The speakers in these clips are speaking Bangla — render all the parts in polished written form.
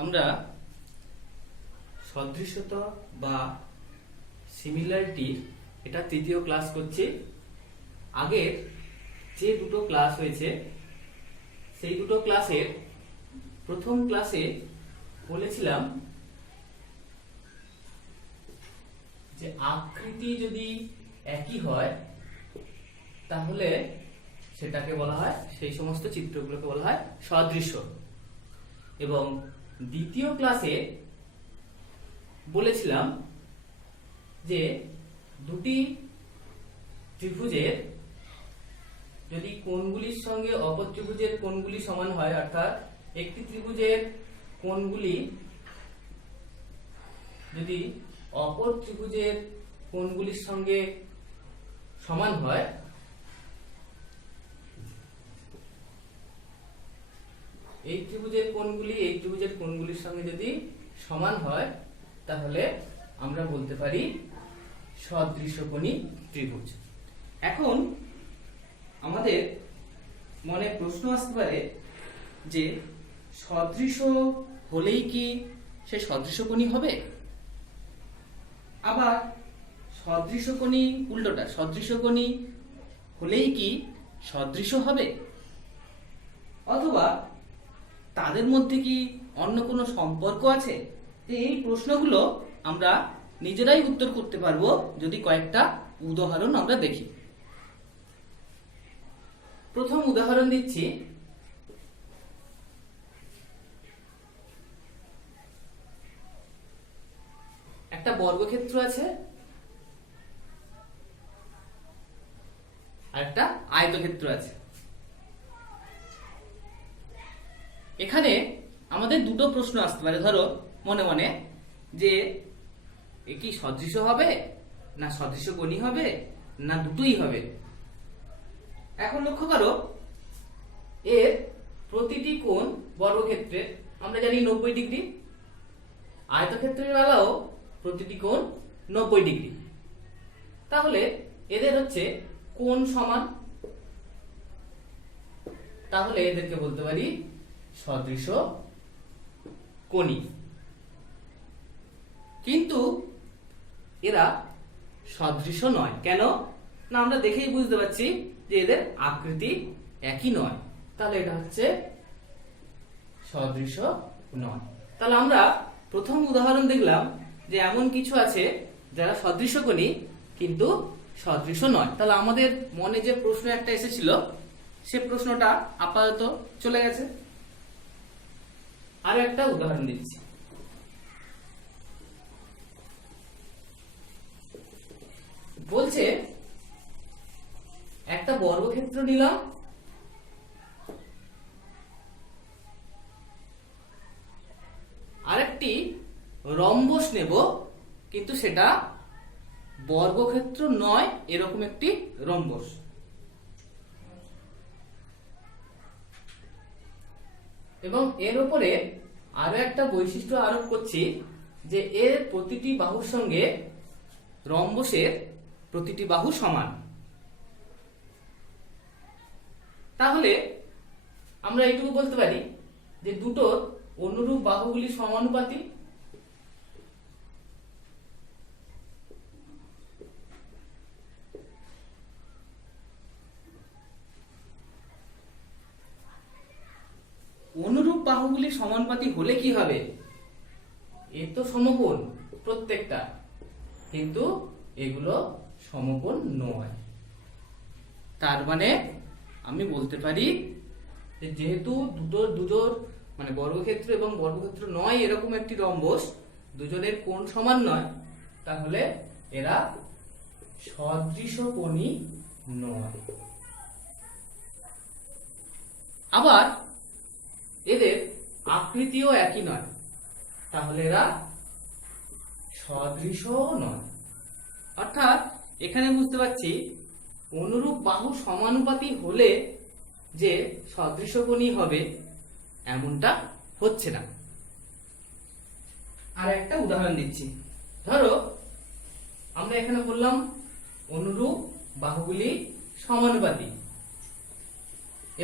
আমরা সদৃশতা বা সিমিলারিটির এটা তৃতীয় ক্লাস করছি। আগের যে দুটো ক্লাস হয়েছে সেই দুটো ক্লাসের প্রথম ক্লাসে বলেছিলাম যে আকৃতি যদি একই হয় তাহলে সেটাকে বলা হয়, সেই সমস্ত চিত্রগুলোকে বলা হয় সদৃশ্য। এবং দ্বিতীয় ক্লাসে বলেছিলাম যে দুটি ত্রিভুজের যদি কোণগুলির সঙ্গে অপর ত্রিভুজের কোণগুলি সমান হয়, অর্থাৎ একটি ত্রিভুজের কোণগুলি যদি অপর ত্রিভুজের কোণগুলির সঙ্গে সমান হয়, এই ত্রিভুজের কোণগুলি এই ত্রিভুজের কোণগুলির সঙ্গে যদি সমান হয় তাহলে আমরা বলতে পারি সদৃশকোণী ত্রিভুজ। এখন আমাদের মনে প্রশ্ন আসতে পারে যে সদৃশ হলেই কি সে সদৃশকোণী হবে, আবার সদৃশকোণী উল্টোটা সদৃশকোণী হলেই কি সদৃশ হবে, অথবা তাদের মধ্যে কি অন্য কোনো সম্পর্ক আছে। এই প্রশ্নগুলো আমরা নিজেরাই উত্তর করতে পারবো যদি কয়েকটা উদাহরণ আমরা দেখি। প্রথম উদাহরণ দিচ্ছি, একটা বর্গক্ষেত্র আছে আর একটা আয়তক্ষেত্র আছে। এখানে আমাদের দুটো প্রশ্ন আসতে পারে, ধরো মনে মনে, যে এ কি সদৃশ হবে না সদৃশকোণী হবে না দুটোই হবে। এখন লক্ষ্য করো, এর প্রতিটি কোণ বর্গক্ষেত্রে আমরা জানি 90 ডিগ্রি, আয়তক্ষেত্রের বেলাও প্রতিটি কোণ 90 ডিগ্রি। তাহলে এদের হচ্ছে কোণ সমান, তাহলে এদেরকে বলতে পারি সদৃশ কোণী। কিন্তু এরা সদৃশ নয়। কেন না, আমরা দেখেই বুঝতে পারছি যে এদের আকৃতি একই নয়, তাহলে এটা হচ্ছে সদৃশ নয়। তাহলে আমরা প্রথম উদাহরণ দেখলাম যে এমন কিছু আছে যারা সদৃশকোণী কিন্তু সদৃশ নয়। তাহলে আমাদের মনে যে প্রশ্ন একটা এসেছিল সে প্রশ্নটা আপাতত চলে গেছে। আরো একটা উদাহরণ দিচ্ছি, বলছে একটা বর্গক্ষেত্র নিলাম, আরেকটি রম্বস নেব, কিন্তু সেটা বর্গক্ষেত্র নয়, এরকম একটি রম্বস। এবং এর উপরে আরো একটা বৈশিষ্ট্য আরোপ করছি যে এর প্রতিটি বাহুর সঙ্গে রম্বসের প্রতিটি বাহু সমান। তাহলে আমরা এইটুকু বলতে পারি যে দুটোর অনুরূপ বাহুগুলি সমানুপাতিক। অনুরূপ বাহুগুলি সমানুপাতিক হলে কি হবে, এ তো সমকোণ প্রত্যেকটা, কিন্তু এগুলো সমকোণ নয়। তার মানে আমি বলতে পারি যে যেহেতু দুটোর মানে বর্গক্ষেত্র এবং বর্গক্ষেত্র নয় এরকম একটি রম্বস, দুজনের কোণ সমান নয়, তাহলে এরা সদৃশকোণী নয়। আবার এদের আকৃতিও একই নয়, তাহলে এরা সদৃশ নয়। অর্থাৎ এখানে বুঝতে পারছি অনুরূপ বাহু সমানুপাতিক হলে যে সদৃশকোণী হবে এমনটা হচ্ছে না। আর একটা উদাহরণ দিচ্ছি, ধরো আমরা এখানে বললাম অনুরূপ বাহুগুলি সমানুপাতিক।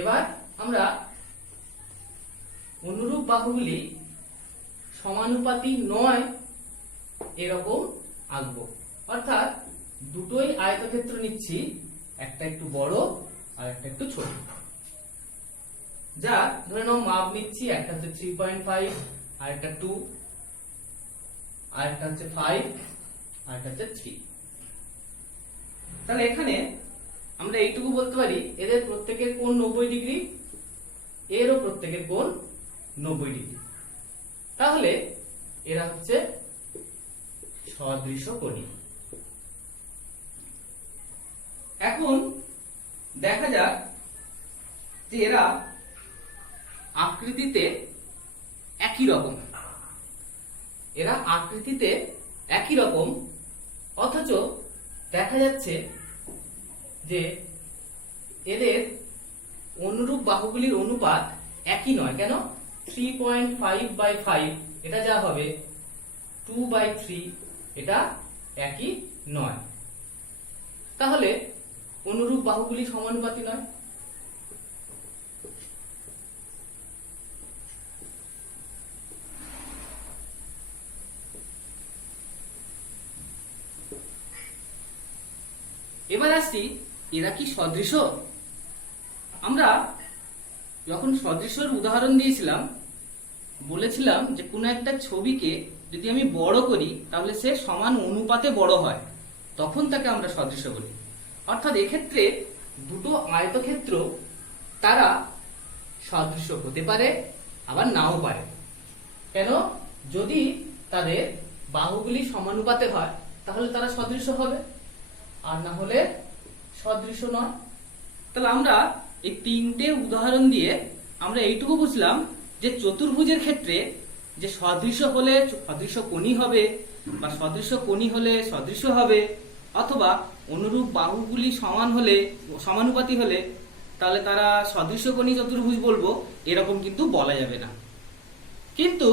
এবার আমরা অনুরূপ বাহুগুলি সমানুপাতি নয় এরকম আঁকবো। অর্থাৎ দুটোই আয়তক্ষেত্র নিচ্ছি, একটা একটু বড় আর একটা একটু ছোট। যা ধরে নাও মাপ নিচ্ছি, একটা হচ্ছে 3.5 আর একটা 2 আর একটা হচ্ছে 5 আর একটা হচ্ছে 3। তাহলে এখানে আমরা এইটুকু বলতে পারি এদের প্রত্যেকের কোণ 90 ডিগ্রি, এরও প্রত্যেকের কোণ 90 ডিগ্রি। তাহলে এরা হচ্ছে সদৃশকোণী। এখন দেখা যাক যে এরা আকৃতিতে একই রকম, অথচ দেখা যাচ্ছে যে এদের অনুরূপ বাহুগুলির অনুপাত একই নয়। কেন? 3.5/5 এটা যা হবে 2/3 এটা একই নয়। তাহলে অনুরূপ বাহুগুলি সমানুপাতি নয়। এবার আসছি, এরা কি সদৃশ? আমরা যখন সদৃশর উদাহরণ দিয়েছিলাম বলেছিলাম যে কোনো একটা ছবিকে যদি আমি বড় করি তাহলে সে সমান অনুপাতে বড় হয়, তখন তাকে আমরা সদৃশ বলি। অর্থাৎ এক্ষেত্রে দুটো আয়তক্ষেত্র তারা সদৃশ হতে পারে আবার নাও পারে। কেন? যদি তাদের বাহুগুলি সমানুপাতে হয় তাহলে তারা সদৃশ হবে, আর না হলে সদৃশ নয়। তাহলে আমরা এই তিনটে উদাহরণ দিয়ে আমরা এইটুকু বুঝলাম যে চতুর্ভুজের ক্ষেত্রে যে সদৃশ হলে সদৃশকোণী হবে, বা সদৃশকোণী হলে সদৃশ হবে, অথবা অনুরূপ বাহুগুলি সমানুপাতি হলে তাহলে তারা সদৃশকোণী চতুর্ভুজ বলবো, এরকম কিন্তু বলা যাবে না। কিন্তু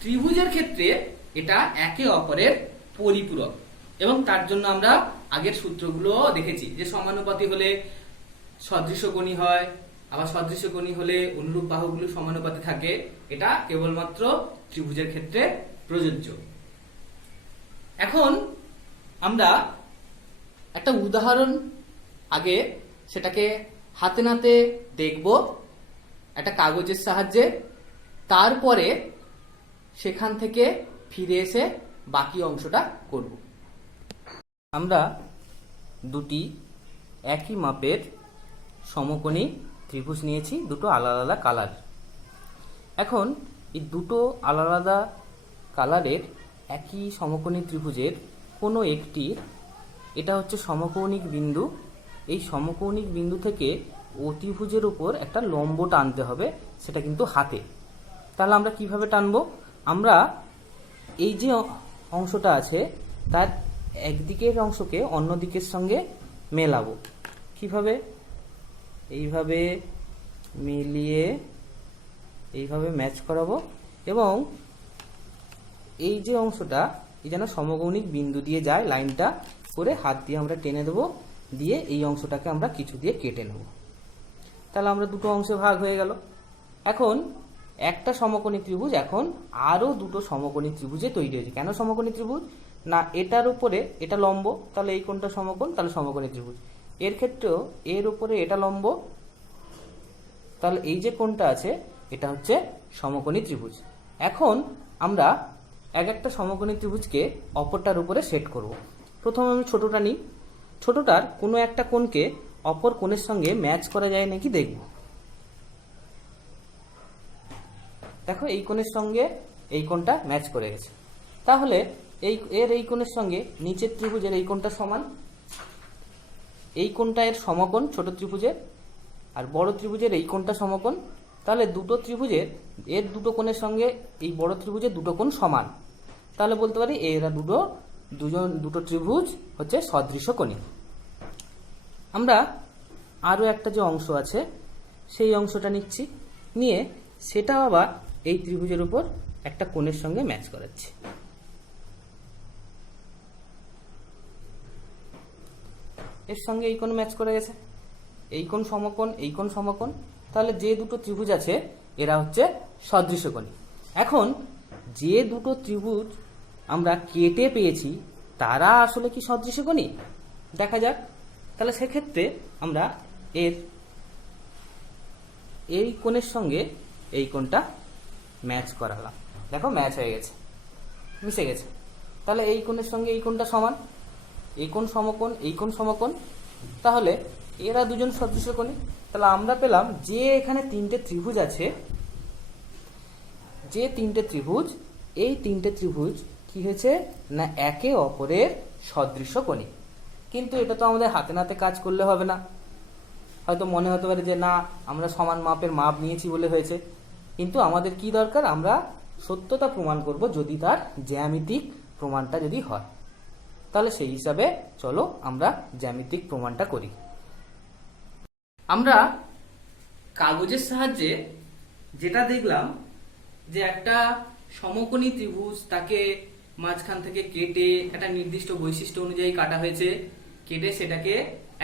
ত্রিভুজের ক্ষেত্রে এটা একে অপরের পরিপূরক, এবং তার জন্য আমরা আগের সূত্রগুলো দেখেছি যে সমানুপাতি হলে সদৃশকোণী হয়, আবার সদৃশকোণী হলে অনুরূপ বাহুগুলো সমানুপাতে থাকে। এটা কেবলমাত্র ত্রিভুজের ক্ষেত্রে প্রযোজ্য। এখন আমরা একটা উদাহরণ আগে সেটাকে হাতে নাতে দেখব একটা কাগজের সাহায্যে, তারপরে সেখান থেকে ফিরে এসে বাকি অংশটা করব। আমরা দুটি একই মাপের সমকোণী ত্রিভুজ নিয়েছি, দুটো আলাদা আলাদা কালার। এখন এই দুটো আলাদা আলাদা কালারের একই সমকোণী ত্রিভুজের কোনো একটির, এটা হচ্ছে সমকৌণিক বিন্দু, এই সমকৌণিক বিন্দু থেকে অতিভুজের উপর একটা লম্ব টানতে হবে, সেটা কিন্তু হাতে। তাহলে আমরা কিভাবে টানবো? আমরা এই যে অংশটা আছে তার একদিকের অংশকে অন্য দিকের সঙ্গে মেলাবো। কিভাবে? এইভাবে মিলিয়ে এইভাবে ম্যাচ করাবো, এবং এই যে অংশটা এই যেন সমকৌণিক বিন্দু দিয়ে যায়, লাইনটা করে হাত দিয়ে আমরা টেনে দেবো, দিয়ে এই অংশটাকে আমরা কিছু দিয়ে কেটে নেব। তাহলে আমরা দুটো অংশে ভাগ হয়ে গেল। এখন একটা সমকোণী ত্রিভুজ এখন আরো দুটো সমকোণী ত্রিভুজে তৈরি হয়েছে। কেন সমকোণী ত্রিভুজ? না এটার উপরে এটা লম্ব, তাহলে এই কোণটা সমকোণ, তাহলে সমকোণী ত্রিভুজ। এর ক্ষেত্রেও এর উপরে এটা লম্ব, তাহলে এই যে কোণটা আছে এটা হচ্ছে সমকোণী ত্রিভুজ। এখন আমরা এক একটা সমকোণী ত্রিভুজকে অপরটার উপরে সেট করব। প্রথমে আমি ছোটটা নিই, ছোটটার কোনো একটা কোণকে অপর কোণের সঙ্গে ম্যাচ করা যায় নাকি দেখব। দেখো এই কোণের সঙ্গে এই কোণটা ম্যাচ করে গেছে, তাহলে এই কোণের সঙ্গে নিচের ত্রিভুজের এই কোণটা সমান, এই কোণটা এর সমকোণ ছোট ত্রিভুজের, আর বড় ত্রিভুজের এই কোণটা সমকোণ। তাহলে দুটো ত্রিভুজের এর দুটো কোণের সঙ্গে এই বড় ত্রিভুজের দুটো কোণ সমান, তাহলে বলতে পারি এরা দুটো ত্রিভুজ হচ্ছে সদৃশকোণী। আমরা আরো একটা যে অংশ আছে সেই অংশটা নিচ্ছি, নিয়ে সেটা আবার এই ত্রিভুজের উপর একটা কোণের সঙ্গে ম্যাচ করাচ্ছি। এর সঙ্গে এই কোণ ম্যাচ করে গেছে, এই কোণ সমকোণ, এই কোণ সমকোণ, তাহলে যে দুটো ত্রিভুজ আছে এরা হচ্ছে সদৃশকোণী। এখন যে দুটো ত্রিভুজ আমরা কেটে পেয়েছি তারা আসলে কি সদৃশ কোণী দেখা যাক। তাহলে সেক্ষেত্রে আমরা এর এই কোণের সঙ্গে এই কোণটা ম্যাচ করালাম, দেখো ম্যাচ হয়ে গেছে, মিশে গেছে। তাহলে এই কোণের সঙ্গে এই কোণটা সমান, এই কোণ সমকোণ, এই কোণ সমকোণ, তাহলে এরা দুজন সদৃশ কোণী। তাহলে আমরা পেলাম যে এখানে তিনটে ত্রিভুজ আছে, যে তিনটে ত্রিভুজ, এই তিনটে ত্রিভুজ কি হয়েছে না একে অপরের সদৃশ কোণী। কিন্তু এটা তো আমাদের হাতে নাতে কাজ করলে হবে না, হয়তো মনে হতে পারে যে না আমরা সমান মাপের মাপ নিয়েছি বলে হয়েছে, কিন্তু আমাদের কি দরকার, আমরা সত্যতা প্রমাণ করব যদি তার জ্যামিতিক প্রমাণটা যদি হয়। তাহলে সেই হিসাবে চলো আমরা জ্যামিতিক প্রমাণটা করি। আমরা কাগজের সাহায্যে যেটা দেখলাম যে একটা সমকোণী ত্রিভুজ, তাকে মাঝখান থেকে কেটে একটা নির্দিষ্ট বৈশিষ্ট্য অনুযায়ী কাটা হয়েছে, কেটে সেটাকে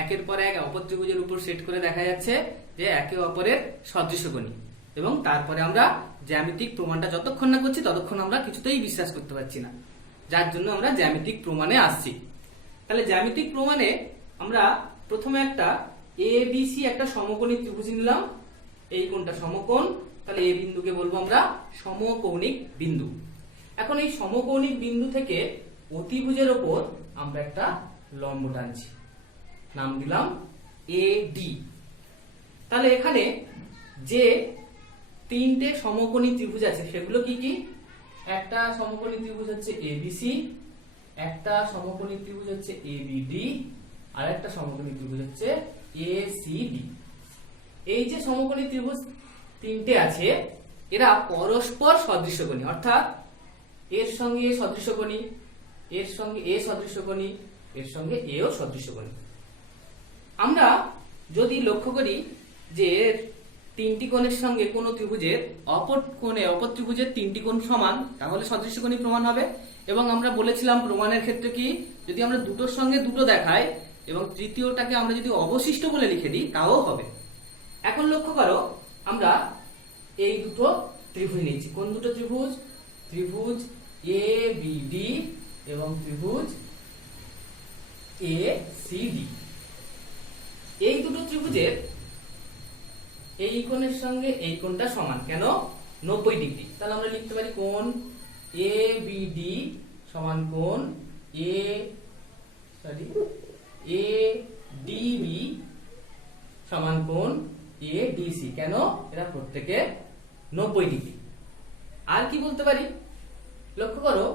একের পর এক অপর ত্রিভুজের উপর সেট করে দেখা যাচ্ছে যে একে অপরের সদৃশ কোণী। এবং তারপরে আমরা জ্যামিতিক প্রমাণটা যতক্ষণ না করছি ততক্ষণ আমরা কিছুতেই বিশ্বাস করতে পারছি না, যার জন্য আমরা জ্যামিতিক প্রমাণে আসছি। তাহলে জ্যামিতিক প্রমাণে আমরা প্রথমে একটা এবিসি একটা সমকোণী ত্রিভুজ নিলাম, এই কোণটা সমকোণ, তাহলে এই বিন্দুকে বলবো আমরা সমকৌণিক বিন্দু। এখন এই সমকৌণিক বিন্দু থেকে অতিভুজের ওপর আমরা একটা লম্ব টানছি, নাম দিলাম এডি। তাহলে এখানে যে তিনটে সমকোণী ত্রিভুজ আছে সেগুলো কি কি, একটা সমকোণী ত্রিভুজ হচ্ছে এবিসি, একটা সমকোণী ত্রিভুজ হচ্ছে এবিডি, আর একটা সমকোণী ত্রিভুজ হচ্ছে এসিডি। এই যে সমকোণী ত্রিভুজ তিনটে আছে এরা পরস্পর সদৃশ কোণী, অর্থাৎ এর সঙ্গে এ সদৃশ কোণী, এর সঙ্গে এ সদৃশ কোণী, এর সঙ্গে এও সদৃশ কোণী। আমরা যদি লক্ষ্য করি যে তিনটি কোণের সঙ্গে কোন ত্রিভুজের অপর ত্রিভুজের তিনটি কোণ সমান, তাহলে সদৃশ কোণী প্রমাণ হবে। এবং আমরা বলেছিলাম প্রমাণের ক্ষেত্রে কি, যদি আমরা দুটোর সঙ্গে দুটো দেখাই এবং তৃতীয়টাকে আমরা যদি অবশিষ্ট বলে লিখে দিই তাও হবে। এখন লক্ষ্য করো আমরা এই দুটো ত্রিভুজ নিয়েছি, কোন দুটো ত্রিভুজ, ত্রিভুজ এ বিডি এবং ত্রিভুজ এ সিডি। এই দুটো ত্রিভুজের এই কোণের সঙ্গে এই কোণটা সমান, কেন 90 ডিগ্রি। তাহলে আমরা লিখতে পারি কোণ এ বিডি সমান কোণ এ ডিবি সমান কোণ এ ডিসি, কেন এরা প্রত্যেকে 90 ডিগ্রি। আর কি বলতে পারি, লক্ষ্য করো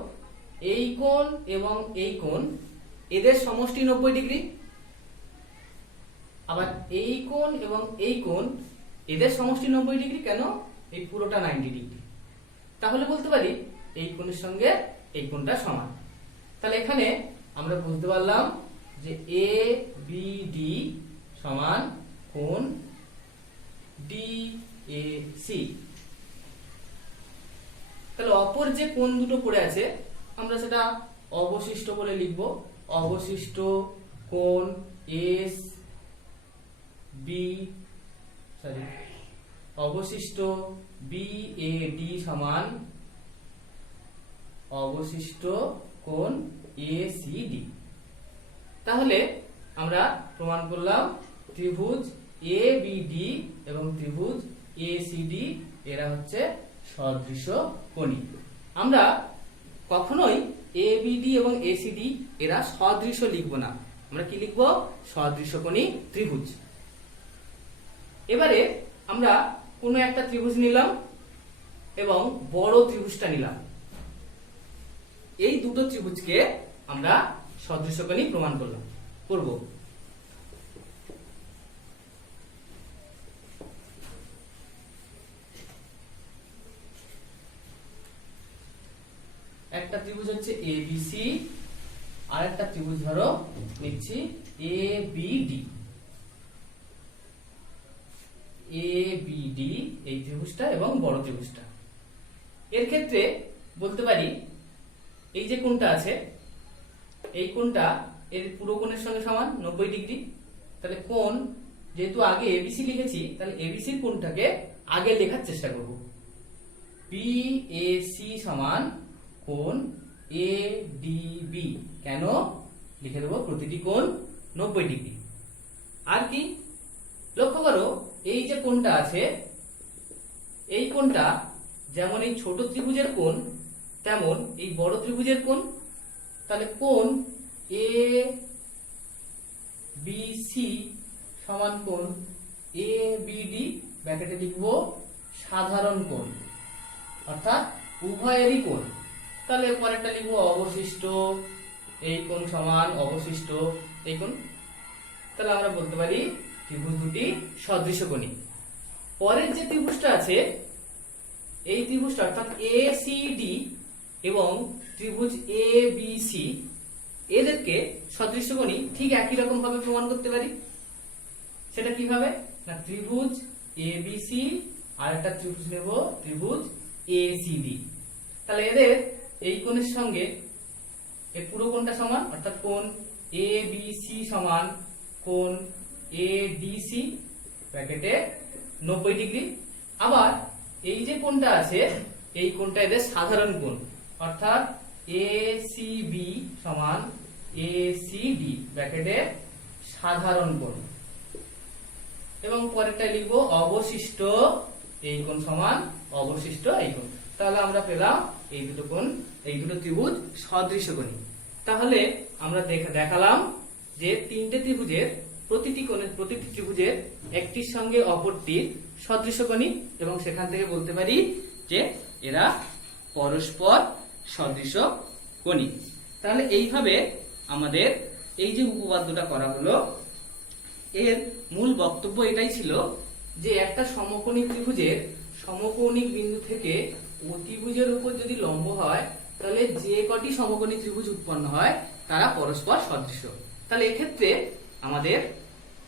এই কোণ এবং এই কোণ এদের সমষ্টি 90 ডিগ্রি, আবার এই কোণ এবং এই কোণ এদের সমষ্টি 90 ডিগ্রি, কেন এই পুরোটা 90 ডিগ্রি। তাহলে বলতে পারি এই কোণের সঙ্গে এই কোণটা সমান। তাহলে এখানে আমরা বুঝতে পারলাম যে এ বি ডি সমান কোণ ডি এ সি। তাহলে অপর যে কোণ দুটো পড়ে আছে আমরা সেটা অবশিষ্ট বলে লিখব, অবশিষ্ট কোণ এস বি অবশিষ্ট বিএডি সমান অবশিষ্ট কোণ এসিডি। তাহলে আমরা প্রমাণ করলাম ত্রিভুজ এবিডি এবং ত্রিভুজ এসিডি এরা হচ্ছে সদৃশ কোণী। আমরা কখনোই এবিডি এবং এসিডি এরা সদৃশ লিখব না, আমরা কি লিখব, সদৃশ কোণী ত্রিভুজ। এবারে আমরা কোনো একটা ত্রিভুজ নিলাম এবং বড় ত্রিভুজটা নিলাম, এই দুটো ত্রিভুজকে আমরা সদৃশ কোণী প্রমাণ করব। একটা ত্রিভুজ হচ্ছে এবিসি, আর একটা ত্রিভুজ ধরো নিচ্ছি এবিডি। এবিডি এই ত্রিভুজটা এবং বড় ত্রিভুজটা, এর ক্ষেত্রে বলতে পারি এই যে কোণটা আছে এই কোণটা এর পুরো কোণের সঙ্গে সমান 90 ডিগ্রি। তাহলে কোণ যেহেতু আগে এবিসি লিখেছি তাহলে এবিসির কোণটাকে আগে লেখার চেষ্টা করব, PAC সমান কোণ ADB। কেন লিখে দেবো, প্রতিটি কোণ 90 ডিগ্রি। আর কি লক্ষ্য করো, এই যে কোণটা আছে, এই কোণটা যেমন এই ছোট ত্রিভুজের কোণ তেমন এই বড় ত্রিভুজের কোণ। তাহলে কোণ ABC সমান কোণ ABD, ব্র্যাকেটে লিখবো সাধারণ কোণ, অর্থাৎ উভয়েরই কোণ। তাহলে পরেরটা লিখবো অবশিষ্ট এই কোণ সমান অবশিষ্ট এই কোণ। তাহলে আমরা বলতে পারি ত্রিভুজ দুটি সদৃশকোণী। পরের যে ত্রিভুজটা আছে, এই ত্রিভুজটা অর্থাৎ ACD এবং ত্রিভুজ ABC, এদেরকে সদৃশকোণী ঠিক একই রকম ভাবে প্রমাণ করতে পারি। সেটা কিভাবে না, ত্রিভুজ ABC আর একটা ত্রিভুজ নেব ত্রিভুজ ACD। তাহলে এদের এই কোণের সঙ্গে এর পুরো কোণটা সমান, অর্থাৎ কোণ ABC সমান কোণ ADC, ব্র্যাকেটে 90 ডিগ্রি। আবার এই যে কোণটা আছে, এই কোণটা এদের সাধারণ কোণ, অর্থাৎ ACB সমান ACD, ব্র্যাকেটে সাধারণ কোণ। এবং পরেরটা লিখবো অবশিষ্ট এই কোণ সমান অবশিষ্ট এই কোণ। তাহলে আমরা পেলাম এই দুটো কোণ, এই দুটো ত্রিভুজ সদৃশকোণী। তাহলে আমরা দেখালাম যে তিনটে ত্রিভুজের প্রতিটি ত্রিভুজের একটির সঙ্গে অপরটির সদৃশকোণী, এবং সেখান থেকে বলতে পারি যে এরা পরস্পর সদৃশকোণী। তাহলে এইভাবে আমাদের এই যে উপপাদ্যটা করা হলো, এর মূল বক্তব্য এটাই ছিল যে একটা সমকোণী ত্রিভুজের সমকৌণিক বিন্দু থেকে অতিভুজের উপর যদি লম্ব হয়, তাহলে যে কটি সমকোণী ত্রিভুজ উৎপন্ন হয় তারা পরস্পর সদৃশ। তাহলে এক্ষেত্রে আমাদের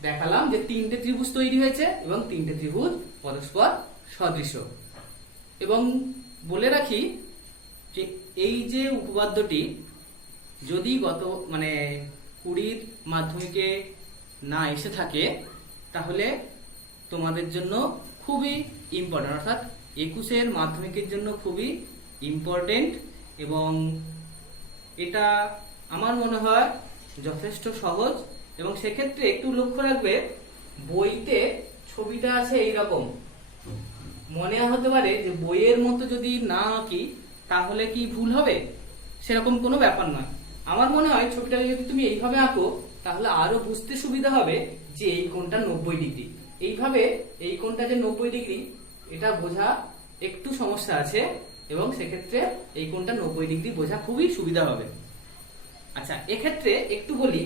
দেখালাম যে তিনটে ত্রিভুজ তৈরি হয়েছে এবং তিনটে ত্রিভুজ পরস্পর সদৃশ। এবং বলে রাখি যে এই যে উপপাদ্যটি যদি গত 20 মাধ্যমিকে না এসে থাকে, তাহলে তোমাদের জন্য খুবই ইম্পর্টেন্ট, অর্থাৎ 21 মাধ্যমিকের জন্য খুবই ইম্পর্টেন্ট। এবং এটা আমার মনে হয় যথেষ্ট সহজ। এবং সেক্ষেত্রে একটু লক্ষ্য রাখবে, বইতে ছবিটা আছে এইরকম, মনে হতে পারে যে বইয়ের মতো যদি না আঁকি তাহলে কি ভুল হবে, সেরকম কোনো ব্যাপার নয়। আমার মনে হয় ছবিটাকে যদি তুমি এইভাবে আঁকো তাহলে আরো বুঝতে সুবিধা হবে যে এই কোণটা 90 ডিগ্রি। এইভাবে এই কোণটা যে 90 ডিগ্রি এটা বোঝা একটু সমস্যা আছে, এবং সেক্ষেত্রে এই কোণটা 90 ডিগ্রি বোঝা খুবই সুবিধা হবে। আচ্ছা, এক্ষেত্রে একটু বলি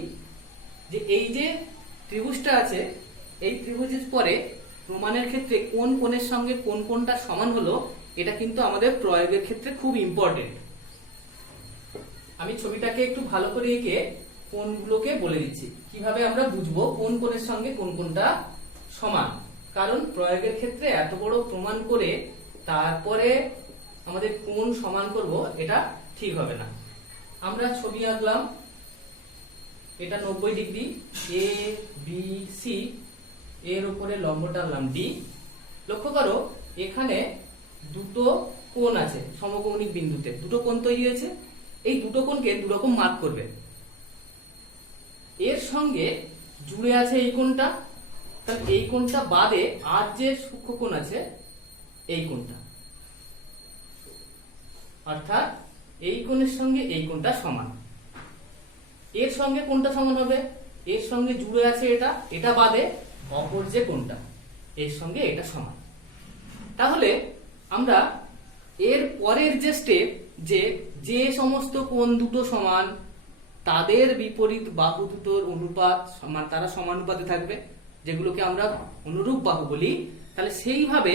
যে এই যে ত্রিভুজটা আছে, এই ত্রিভুজের পরে প্রমাণের ক্ষেত্রে কোন কোণের সঙ্গে কোন কোণটা সমান হলো, এটা কিন্তু আমাদের প্রয়োগের ক্ষেত্রে খুব ইম্পর্টেন্ট। আমি ছবিটাকে একটু ভালো করে এঁকে কোণগুলোকে বলে দিচ্ছি কিভাবে আমরা বুঝবো কোন কোণের সঙ্গে কোন কোণটা সমান। কারণ প্রয়োগের ক্ষেত্রে এত বড় প্রমাণ করে তারপরে আমাদের কোণ সমান করব, এটা ঠিক হবে না। আমরা ছবি আঁকলাম, এটা 90 ডিগ্রি, ABC, এর উপরে লম্ব টানলাম D। লক্ষ্য করো এখানে দুটো কোণ আছে, সমকৌণিক বিন্দুতে দুটো কোণ তৈরি হয়েছে। এই দুটো কোণকে দুরকম মার্ক করবে। এর সঙ্গে জুড়ে আছে এই কোণটা, তাহলে এই কোণটা বাদে আর যে সূক্ষ্ম কোণ আছে এই কোণটা, অর্থাৎ এই কোণের সঙ্গে এই কোণটা সমান। এর সঙ্গে কোণটা সমান হবে, এর সঙ্গে জুড়ে আছে এটা, এটা বাদে অপর যে কোণটা এর সঙ্গে এটা সমান। তাহলে আমরা এর পরের যে স্টেপ, যে সমস্ত কোণ দুটো সমান তাদের বিপরীত বাহু দুটোর অনুপাত তারা সমানুপাতে থাকবে, যেগুলোকে আমরা অনুরূপ বাহু বলি। তাহলে সেইভাবে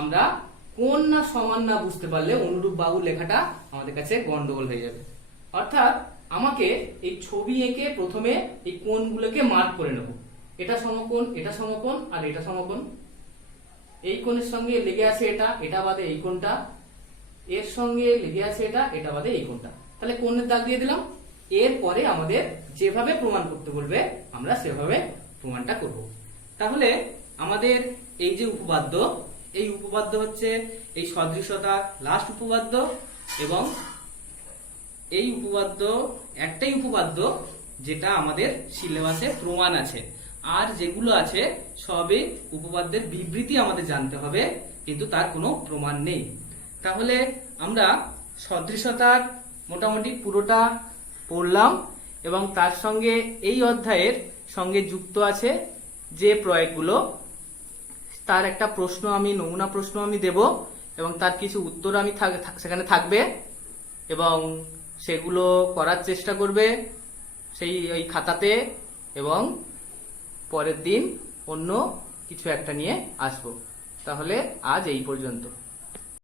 আমরা কোণ না সমান না বুঝতে পারলে অনুরূপ বাহু লেখাটা আমাদের কাছে গন্ডগোল হয়ে যাবে। অর্থাৎ আমাকে এই ছবি এঁকে প্রথমে এই কোণগুলোকে মার্ক করে নেব, এটা সমকোণ, এটা সমকোণ, আর এটা সমকোণ। এই কোণের সঙ্গে লেগে আছে এটা, এটা বাদে এই কোণটা, এর সঙ্গে লেগে আছে এটা, এটা বাদে এই কোণটা। তাহলে কোণের দাগ দিয়ে দিলাম। এরপরে আমাদের যেভাবে প্রমাণ করতে বলবে আমরা সেভাবে প্রমাণটা করব। তাহলে আমাদের এই যে উপপাদ্য, এই উপপাদ্য হচ্ছে এই সদৃশতার লাস্ট উপপাদ্য এবং এই উপপাদ্য একটাই উপপাদ্য যেটা আমাদের সিলেবাসে প্রমাণ আছে, আর যেগুলো আছে সবই উপপাদ্যের বিবৃতি আমাদের জানতে হবে, কিন্তু তার কোনো প্রমাণ নেই। তাহলে আমরা সদৃশতার মোটামুটি পুরোটা পড়লাম এবং তার সঙ্গে এই অধ্যায়ের সঙ্গে যুক্ত আছে যে প্রয়োগগুলো, তার একটা প্রশ্ন আমি নমুনা প্রশ্ন আমি দেব এবং তার কিছু উত্তর আমি সেখানে থাকবে এবং সেগুলো করার চেষ্টা করবে সেই ওই খাতাতে, এবং পরের দিন অন্য কিছু একটা নিয়ে আসবো। তাহলে আজ এই পর্যন্ত।